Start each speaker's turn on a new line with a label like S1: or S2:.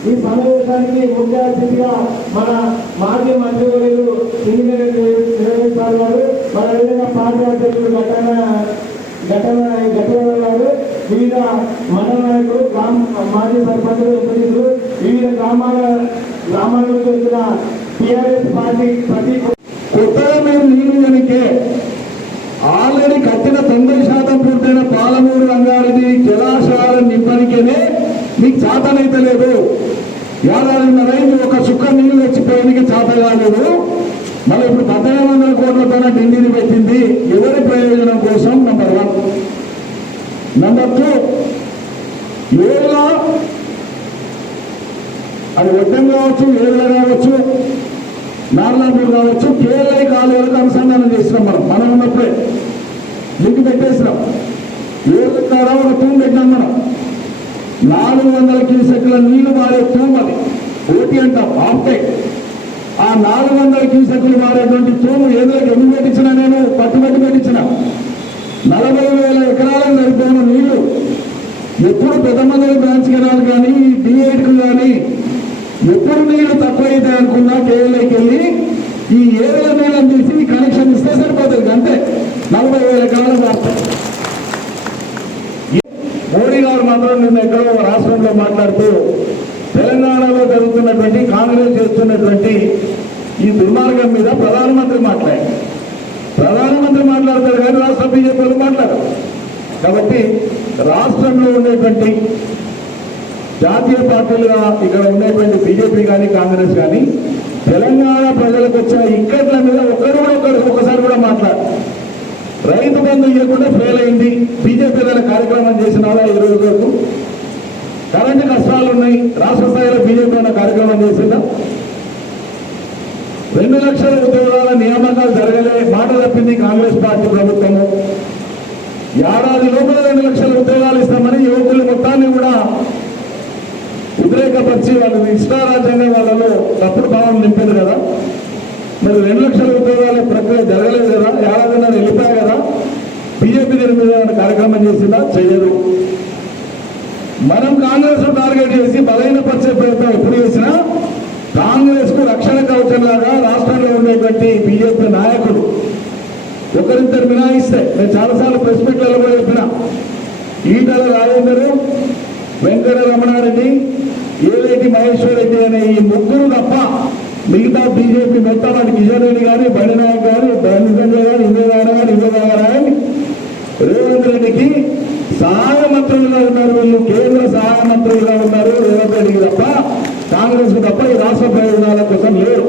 S1: ఈ సమావేశానికి ముఖ్య అతిథిగా మన మాజీ మంత్రివర్యులు ఇంజనీర్ నిర్వహిస్తారు గారు మన విధంగా పార్టీ అధ్యక్షుడు ఘటన ఘటన ఘటన గారు వివిధ మండల నాయకులు గ్రామ మాజీ సర్పంచులు ఎంపీలు వివిధ గ్రామాల గ్రామాల నుంచి వచ్చిన టిఆర్ఎస్ పార్టీ ప్రతి
S2: కొత్తగా మేము నియమించడానికే ఆల్రెడీ కట్టిన తొంభై శాతం పూర్తయిన పాలమూరు రంగారెడ్డి జలాశయాలను నింపనికేనే మీకు చేతనైతే లేదు. ఏడాదిన్నర అయింది ఒక చుక్క నీళ్ళు తెచ్చిపోయానికి చేత కాలేదు మళ్ళీ ఇప్పుడు పద్దెనిమిది వందల కోట్లతో ఢిల్లీని పెట్టింది. ఎవరి ప్రయోజనం కోసం? నంబర్ వన్ నంబర్ టూ ఏళ్ళ అది వడ్డం కావచ్చు ఏళ్ళ కావచ్చు నార్లాపూర్ కావచ్చు కేఎల్ఐ కాలువలకు అనుసంధానం చేసినాం మనం. మనం ఉన్నప్పుడే. లింక్ పెట్టేసినాం. ఏళ్ళ కాడ ఒక తూము పెట్టినాం మనం. నాలుగు వందల క్యూసెక్ల నీళ్ళు మారే తూము అది ఓటీ అంటాం ఆఫ్టెక్ ఆ నాలుగు వందల క్యూసెక్లు మారేటువంటి తూము ఏదో ఎన్ని పెట్టించినా నేను పట్టుబట్టి పెట్టించిన నలభై వేల ఎకరాలకు సరిపోయిన నీళ్ళు ఎప్పుడు పెద్దమందరి బ్రాంచ్ కెనాల్ కానీ డిఐడ్కు కానీ ఎప్పుడు నీళ్ళు తక్కువైతే అనుకున్నా కేఎల్ఐకి వెళ్ళి ఈ ఏరియా నీళ్ళని తీసి కనెక్షన్ ఇస్తే సరిపోతుంది. అంతే. నలభై వేల ఎకరాల వార్త మాత్రం నిన్న ఎక్కడో రాష్ట్రంలో మాట్లాడుతూ తెలంగాణలో జరుగుతున్నటువంటి కాంగ్రెస్ చేస్తున్నటువంటి ఈ దుర్మార్గం మీద ప్రధానమంత్రి మాట్లాడారు. ప్రధానమంత్రి మాట్లాడతారు కానీ రాష్ట్ర బీజేపీ వాళ్ళు మాట్లాడరు. కాబట్టి రాష్ట్రంలో ఉండేటువంటి జాతీయ పార్టీలుగా ఇక్కడ ఉండేటువంటి బీజేపీ కానీ కాంగ్రెస్ కానీ తెలంగాణ ప్రజలకు వచ్చిన ఇక్కట్ల మీద ఒక్కరు కార్యక్రమం చేసిన ఈ రోజు వరకు కరెంటు నష్టాలు ఉన్నాయి. రాష్ట్ర స్థాయిలో బీజేపీ ఉన్న కార్యక్రమం చేసిందా? రెండు లక్షల ఉద్యోగాల నియామకాలు జరగలే. మాట తప్పింది కాంగ్రెస్ పార్టీ ప్రభుత్వము. ఏడాది లోపల రెండు లక్షల ఉద్యోగాలు ఇస్తామని యువకులు మొత్తాన్ని కూడా వ్యతిరేకపరిచి వాళ్ళు ఇష్టారాజ్యంగా వాళ్ళలో తప్పుడు భావం నింపారు కదా. మరి రెండు లక్షల ఉద్యోగాల ప్రక్రియ జరగలేదు కదా ఏడాదిన్నర వెళ్ళిపోయా కదా బీజేపీ దీని మీద ఏమైనా కార్యక్రమం మనం కాంగ్రెస్ టార్గెట్ చేసి బలహీనపరిచే ప్రయత్నం ఎప్పుడు చేసినా కాంగ్రెస్కు రక్షణ కవచంలాగా రాష్ట్రంలో ఉండేటువంటి బీజేపీ నాయకులు ఒకరిద్దరు మినాయిస్తే నేను చాలాసార్లు ప్రెస్ మీట్లలో కూడా చెప్పిన. ఈటల రాజేందర్ వెంకట రమణారెడ్డి ఏలేటి మహేశ్వర్ రెడ్డి అనే ఈ ముగ్గురు తప్ప మిగతా బీజేపీ మొత్తం వాటి కిషన్ రెడ్డి కానీ బండి నాయక్ కానీ బండి సంజయ్ కానీ ఇంద్రనారాయణ కేంద్ర సహాయ మంత్రులుగా ఉన్నారు రేవంత్ రెడ్డికి తప్ప కాంగ్రెస్కు తప్ప ఈ రాష్ట్ర ప్రయోజనాల కోసం లేరు